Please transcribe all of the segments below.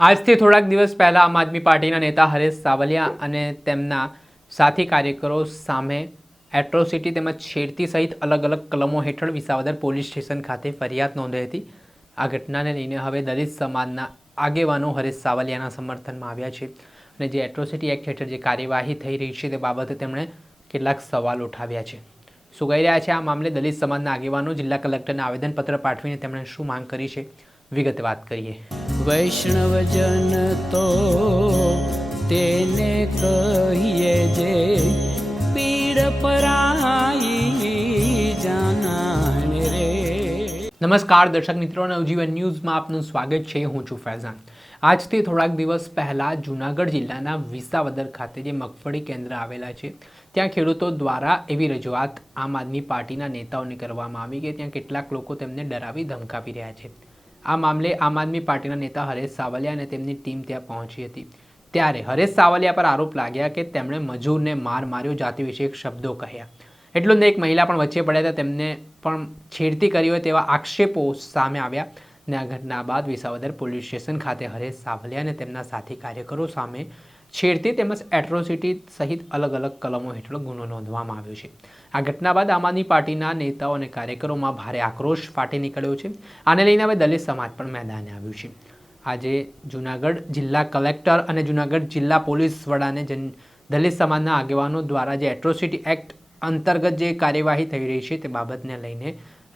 આજથી થોડાક દિવસ પહેલા આમ આદમી પાર્ટીના નેતા હરેશ સાવલિયા અને તેમના સાથી કાર્યકરો સામે એટ્રોસિટી તેમજ છેડતી સહિત અલગ અલગ કલમો હેઠળ વિસાવદર પોલીસ સ્ટેશન ખાતે ફરિયાદ નોંધાઈ હતી। આ ઘટનાને લઈને હવે દલિત સમાજના આગેવાનો હરેશ સાવલિયાના સમર્થનમાં આવ્યા છે અને જે એટ્રોસિટી એક્ટ હેઠળ જે કાર્યવાહી થઈ રહી છે તે બાબતે તેમણે કેટલાક સવાલ ઉઠાવ્યા છે। શું કહી રહ્યા છે આ મામલે દલિત સમાજના આગેવાનો? જિલ્લા કલેક્ટરને આવેદનપત્ર પાઠવીને તેમણે શું માંગ કરી છે, વિગતે વાત કરીએ। વૈષ્ણવજન તો તેને કહીએ જે પીડ પરાઈ જાનાને રે। નમસ્કાર દર્શક મિત્રો, નવજીવન ન્યૂઝમાં આપનું સ્વાગત છે। હું છું ફૈઝાન। આજથી થોડાક દિવસ પહેલાં જૂનાગઢ જિલ્લાના વિસાવદર ખાતે જે મગફળી કેન્દ્ર આવેલા છે ત્યાં ખેડૂતો દ્વારા એવી રજૂઆત આમ આદમી પાર્ટીના નેતાઓને કરવામાં આવી કે ત્યાં કેટલાક લોકો તેમને ડરાવી ધમકાવી રહ્યા છે। આ મામલે આમ આદમી પાર્ટીના નેતા હરેશ સાવલિયા અને તેમની ટીમ ત્યાં પહોંચી હતી ત્યારે હરેશ સાવલિયા પર આરોપ લાગ્યા કે તેમણે મજૂરને માર માર્યો, જાતિ વિષયક શબ્દો કહ્યા। એટલું જ એક મહિલા પણ વચ્ચે પડ્યા હતા, તેમને પણ છેડતી કરી હોય તેવા આક્ષેપો સામે આવ્યા અને આ ઘટના બાદ વિસાવદર પોલીસ સ્ટેશન ખાતે હરેશ સાવલિયા અને તેમના સાથી કાર્યકરો સામે છેડતી તેમજ એટ્રોસિટી સહિત અલગ અલગ કલમો હેઠળ ગુનો નોંધવામાં આવ્યો છે। આ ઘટના બાદ આમ આદમી પાર્ટીના નેતાઓ અને કાર્યકરોમાં ભારે આક્રોશ ફાટી નીકળ્યો છે। આને લઈને હવે દલિત સમાજ પણ મેદાને આવ્યું છે। આજે જૂનાગઢ જિલ્લા કલેક્ટર અને જૂનાગઢ જિલ્લા પોલીસ વડાને દલિત સમાજના આગેવાનો દ્વારા જે એટ્રોસિટી એક્ટ અંતર્ગત જે કાર્યવાહી થઈ રહી છે તે બાબતને લઈને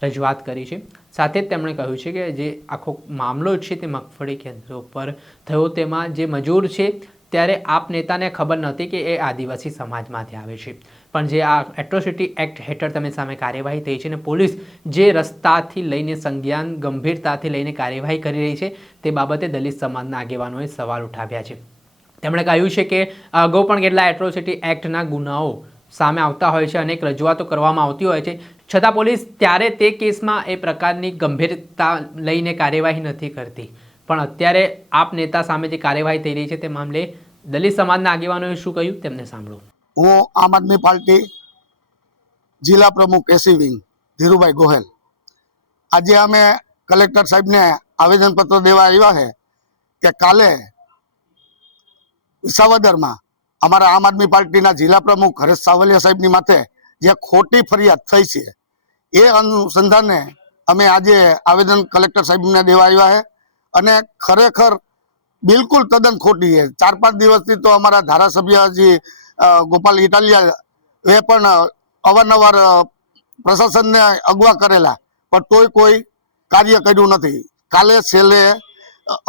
રજૂઆત કરી છે। સાથે જ તેમણે કહ્યું છે કે જે આખો મામલો છે તે મગફળી કેન્દ્રો પર થયો, તેમાં જે મજૂર છે ત્યારે આપ નેતાને ખબર નહોતી કે એ આદિવાસી સમાજમાંથી આવે છે, પણ જે આ એટ્રોસિટી એક્ટ હેઠળ તમે સામે કાર્યવાહી થઈ છે અને પોલીસ જે રસ્તાથી લઈને સંજ્ઞાન ગંભીરતાથી લઈને કાર્યવાહી કરી રહી છે તે બાબતે દલિત સમાજના આગેવાનોએ સવાલ ઉઠાવ્યા છે। તેમણે કહ્યું છે કે અગાઉ પણ કેટલા એટ્રોસિટી એક્ટના ગુનાઓ સામે આવતા હોય છે, અનેક રજૂઆતો કરવામાં આવતી હોય છે, છતાં પોલીસ ત્યારે તે કેસમાં એ પ્રકારની ગંભીરતા લઈને કાર્યવાહી નથી કરતી। પણ અત્યારે આપ નેતા સામે જે કાર્યવાહી થઈ રહી છે તે મામલે દલિત સમાજના આગેવાનોએ શું કહ્યું તેમને સાંભળો। હું આમ આદમી પાર્ટી જિલ્લા પ્રમુખ એસી વિંગ ધીરુભાઈ ગોહેલ। આજે અમે કલેક્ટર સાહેબને આવેદનપત્ર દેવા આવ્યા છે કે કાલે વિસાવદરમાં અમારા આમ આદમી પાર્ટીના જિલ્લા પ્રમુખ હરેશ સાવલિયા સાહેબની માથે જે ખોટી ફરિયાદ થઈ છે એ અનુસંધાને અમે આજે આવેદન કલેક્ટર સાહેબને દેવા આવ્યા છે અને ખરેખર બિલકુલ તદ્દન ખોટી છે। 4-5 દિવસથી તો અમારા ધારાસભ્યજી ગોપાલ ઇટાલિયા એ પણ અવારનવાર પ્રશાસનને અગવા કરેલા, પણ તોય કોઈ કાર્ય કર્યું નથી। કાલે છેલ્લે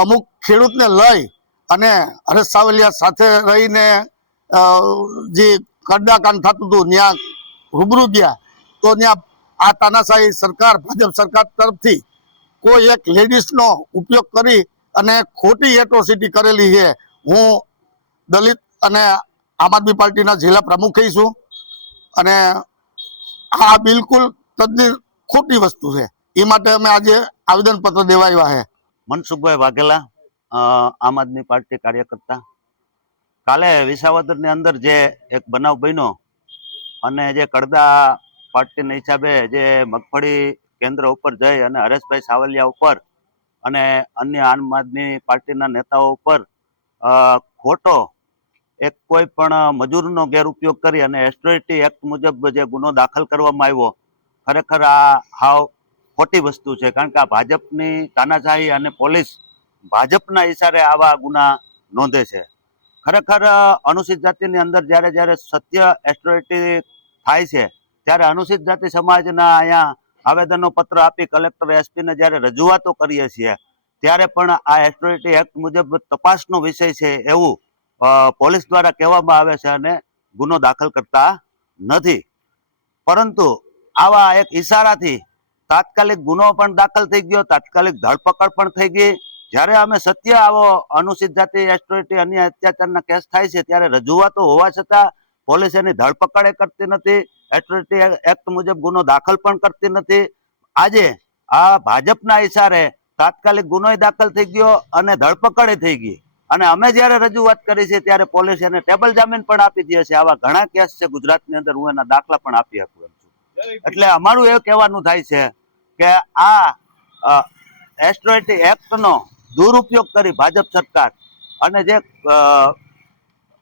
અમુક ખેડૂતને લઈ અને હરેશ સાવલિયા સાથે રહીને જે કડદાકાંડ થતું હતું ત્યાં રૂબરૂ ગયા તો ત્યાં આ તાનાશાહી સરકાર, ભાજપ સરકાર તરફથી કોઈ એક લેડીઝનો ઉપયોગ કરી અને ખોટી એટ્રોસિટી કરેલી છે। હું દલિત અને આમ આદમી પાર્ટીના જિલ્લા પ્રમુખ છું અને આ બિલકુલ તદ્દન ખોટી વસ્તુ છે, એ માટે અમે આજે આવેદનપત્ર દેવા આવ્યા છે। મનસુખભાઈ વાઘેલા, આમ આદમી પાર્ટી કાર્યકર્તા। કાલે વિસાવદરની અંદર જે એક બનાવ બન્યો અને જે કડદા પાર્ટીના હિસાબે જે મગફળી કેન્દ્ર ઉપર જઈ અને હરેશભાઈ સાવલિયા ઉપર અને અન્ય આમ આદમી પાર્ટીના નેતાઓ ઉપર ખોટો એક કોઈ પણ મજૂરનો ગેરઉપયોગ કરી અને એટ્રોસિટી એક્ટ મુજબ જે ગુનો દાખલ કરવામાં આવ્યો, ખરેખર આ હાવ ખોટી વસ્તુ છે। કારણ કે આ ભાજપની તાનાશાહી અને પોલીસ ભાજપના ઇશારે આવા ગુના નોંધે છે। ખરેખર અનુસૂચિત જાતિની અંદર જ્યારે જ્યારે સત્ય એટ્રોસિટી થાય છે ત્યારે અનુસૂચિત જાતિ સમાજના અહીંયા આવેદનો પત્ર આપી કલેક્ટર એસપીને જ્યારે રજૂઆતો કરીએ છીએ ત્યારે પણ આ એટ્રોસિટી એક્ટ મુજબ તપાસનો વિષય છે એવું પોલીસ દ્વારા કહેવામાં આવે છે અને ગુનો દાખલ કરતા નથી। પરંતુ આવા એક ઈશારાથી તાત્કાલિક ગુનો પણ દાખલ થઈ ગયો, તાત્કાલિક ધરપકડ પણ થઈ ગઈ। જ્યારે અમે સત્ય આવો અનુસૂચિત જાતિ એટ્રોસિટી અન્ય અત્યાચારના કેસ થાય છે ત્યારે રજૂઆતો હોવા છતાં પોલીસ એની ધરપકડ કરતી નથી, એટ્રોસિટી એક્ટ મુજબ ગુનો દાખલ પણ કરતી નથી। આજે આ ભાજપના ઈશારે તાત્કાલિક ગુનો દાખલ થઈ ગયો અને ધરપકડ થઈ ગઈ અને અમે જ્યારે રજૂઆત કરી છે ત્યારે પોલીસ એને ટેબલ જામીન પણ આપી દે છે। આવા ઘણા કેસ છે ગુજરાતની અંદર, હું એના દાખલા પણ આપી શકું એમ છું। એટલે અમારું એ કહેવાનું થાય છે કે આ એટ્રોસિટી એક્ટનો દુરુપયોગ કરી ભાજપ સરકાર અને જે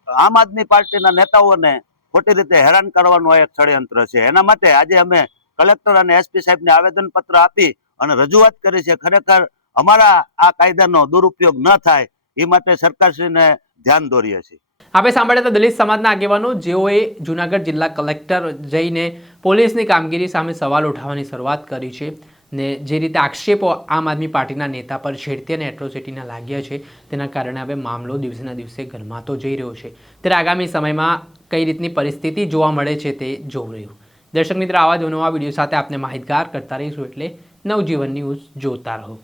આમ આદમી પાર્ટીના નેતાઓને ખોટી રીતે હેરાન કરવાનું એક ષડયંત્ર છે. એના માટે આજે અમે કલેક્ટર અને એસપી સાહેબને આવેદનપત્ર આપી અને રજૂઆત કરી છે. ખરેખર અમારા આ કાયદાનો દુરુપયોગ ન થાય એ માટે સરકારશ્રીને ધ્યાન દોરીએ છીએ. આપણે સાંભળ્યા હતા દલિત સમાજના આગેવાનો જેઓએ જૂનાગઢ જિલ્લા કલેક્ટર જઈને પોલીસની કામગીરી સામે સવાલ ઉઠાવવાની શરૂઆત કરી છે ને જે રીતે આક્ષેપો આમ આદમી પાર્ટીના નેતા પર છેડતી અને એટ્રોસિટીના લાગ્યા છે તેના કારણે હવે મામલો દિવસેના દિવસે ગરમાતો જઈ રહ્યો છે. ત્યારે આગામી સમયમાં કઈ રીતની પરિસ્થિતિ જોવા મળે છે તે જોવું રહ્યું. દર્શક મિત્ર, આવા જ નવા વિડીયો સાથે આપને માહિતગાર કરતા રહીશું, એટલે નવજીવન ન્યૂઝ જોતા રહો.